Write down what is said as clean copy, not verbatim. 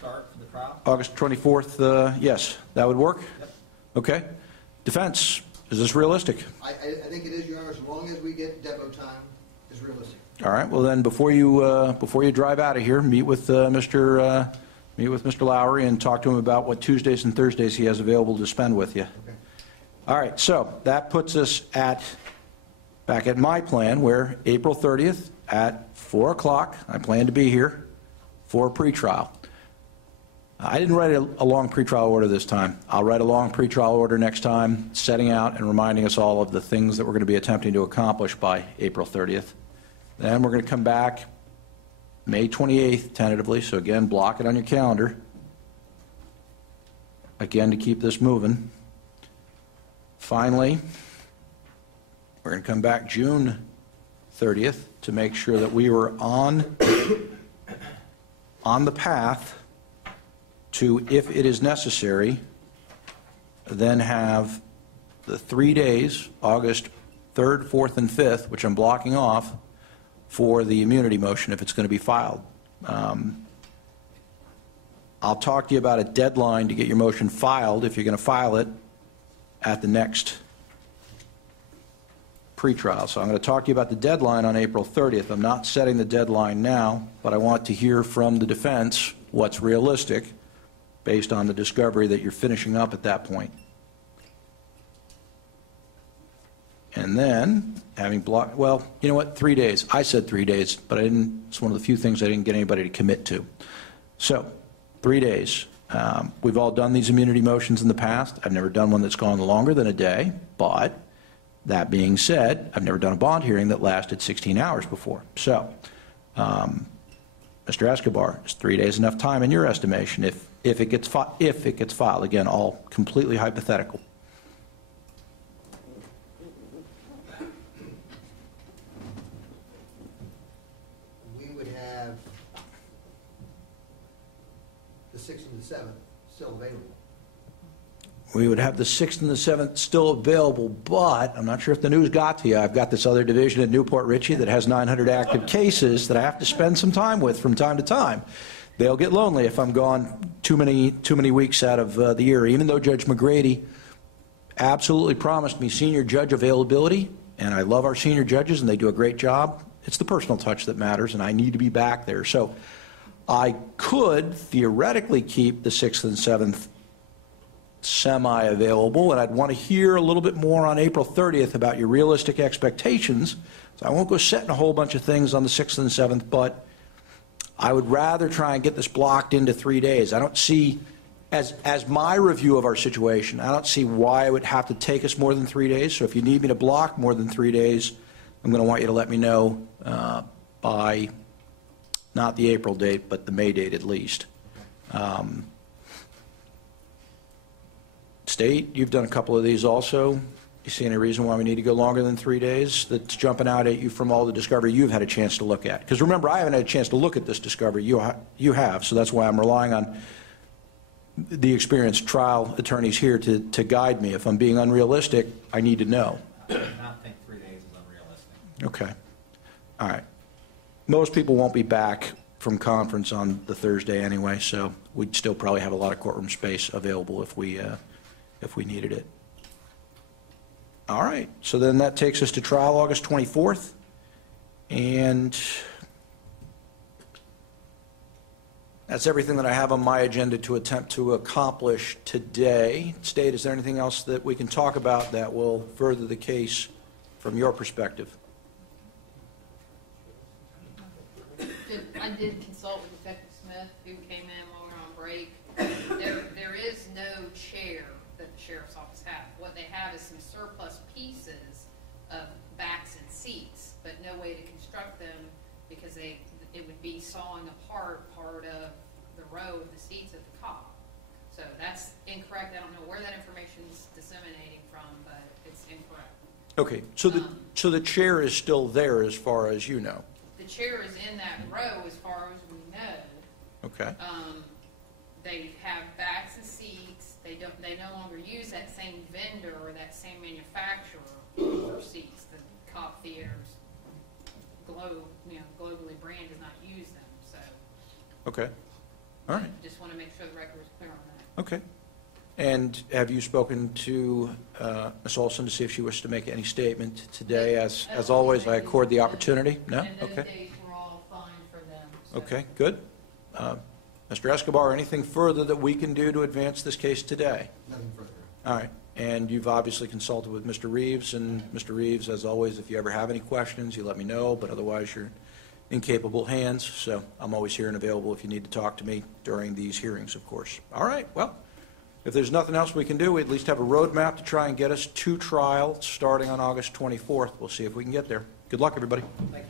start for the trial? August 24th, yes, that would work? Yep. Okay. Defense, is this realistic? I think it is, Your Honor, as long as we get depot time, is realistic. All right, well then, before you drive out of here, meet with Mr. Lowry and talk to him about what Tuesdays and Thursdays he has available to spend with you. Okay. All right, so that puts us back at my plan, where April 30th at 4 o'clock, I plan to be here for a pretrial. I didn't write a long pretrial order this time. I'll write a long pretrial order next time, setting out and reminding us all of the things that we're going to be attempting to accomplish by April 30th. Then we're going to come back May 28th, tentatively, so again, block it on your calendar. Again, to keep this moving. Finally, we're going to come back June 30th to make sure that we were on the path to, if it is necessary, then have the 3 days, August 3rd, 4th, and 5th, which I'm blocking off, for the immunity motion if it's going to be filed. I'll talk to you about a deadline to get your motion filed if you're going to file it at the next pretrial. So I'm going to talk to you about the deadline on April 30th. I'm not setting the deadline now, but I want to hear from the defense what's realistic based on the discovery that you're finishing up at that point. And then, having blocked, well, you know what, 3 days. I said 3 days, but I didn't, it's one of the few things I didn't get anybody to commit to. So, 3 days. We've all done these immunity motions in the past. I've never done one that's gone longer than a day, but that being said, I've never done a bond hearing that lasted 16 hours before. So, Mr. Escobar, is 3 days enough time in your estimation if it gets filed? Again, all completely hypothetical. We would have the 6th and the 7th still available. We would have the 6th and the 7th still available, but I'm not sure if the news got to you. I've got this other division at Newport Richey that has 900 active cases that I have to spend some time with from time to time. They'll get lonely if I'm gone too many weeks out of the year, even though Judge McGrady absolutely promised me senior judge availability, and I love our senior judges and they do a great job. It's the personal touch that matters, and I need to be back there. So I could theoretically keep the 6th and 7th semi-available, and I'd want to hear a little bit more on April 30th about your realistic expectations. So I won't go setting a whole bunch of things on the 6th and 7th, but I would rather try and get this blocked into 3 days. I don't see, as my review of our situation, I don't see why it would have to take us more than 3 days. So if you need me to block more than 3 days, I'm going to want you to let me know by not the April date, but the May date at least. State, you've done a couple of these also. You see any reason why we need to go longer than 3 days that's jumping out at you from all the discovery you've had a chance to look at? Because remember, I haven't had a chance to look at this discovery. You have, so that's why I'm relying on the experienced trial attorneys here to guide me. If I'm being unrealistic, I need to know. I do not think 3 days is unrealistic. Okay. All right. Most people won't be back from conference on the Thursday anyway, so we'd still probably have a lot of courtroom space available if we needed it. All right, so then that takes us to trial August 24th, and that's everything that I have on my agenda to attempt to accomplish today. State, is there anything else that we can talk about that will further the case from your perspective? I did consult with Detective Smith, who came in while we were on break. There is no chair that the sheriff's office has. What they have is some surplus pieces of backs and seats, but no way to construct them because it would be sawing apart part of the row of the seats at the top. So that's incorrect. I don't know where that information is disseminating from, but it's incorrect. Okay, so the chair is still there as far as you know? The chair is in that row as far as we know. Okay. They have backs and seats. They no longer use that same vendor or that same manufacturer for seats. The Cop Theaters, globally brand does not use them. So. Okay. All right. I just want to make sure the record was clear on that. Okay. And have you spoken to Ms. Olson to see if she wishes to make any statement today? As always, I accord the opportunity. No? And those Okay. days were all fine for them. So. Okay, good. Mr. Escobar, anything further that we can do to advance this case today? Nothing further. All right. And you've obviously consulted with Mr. Reeves, and Mr. Reeves, as always, if you ever have any questions, you let me know, but otherwise you're in capable hands, so I'm always here and available if you need to talk to me during these hearings, of course. All right, well, if there's nothing else we can do, we at least have a roadmap to try and get us to trial starting on August 24th. We'll see if we can get there. Good luck, everybody. Thank you.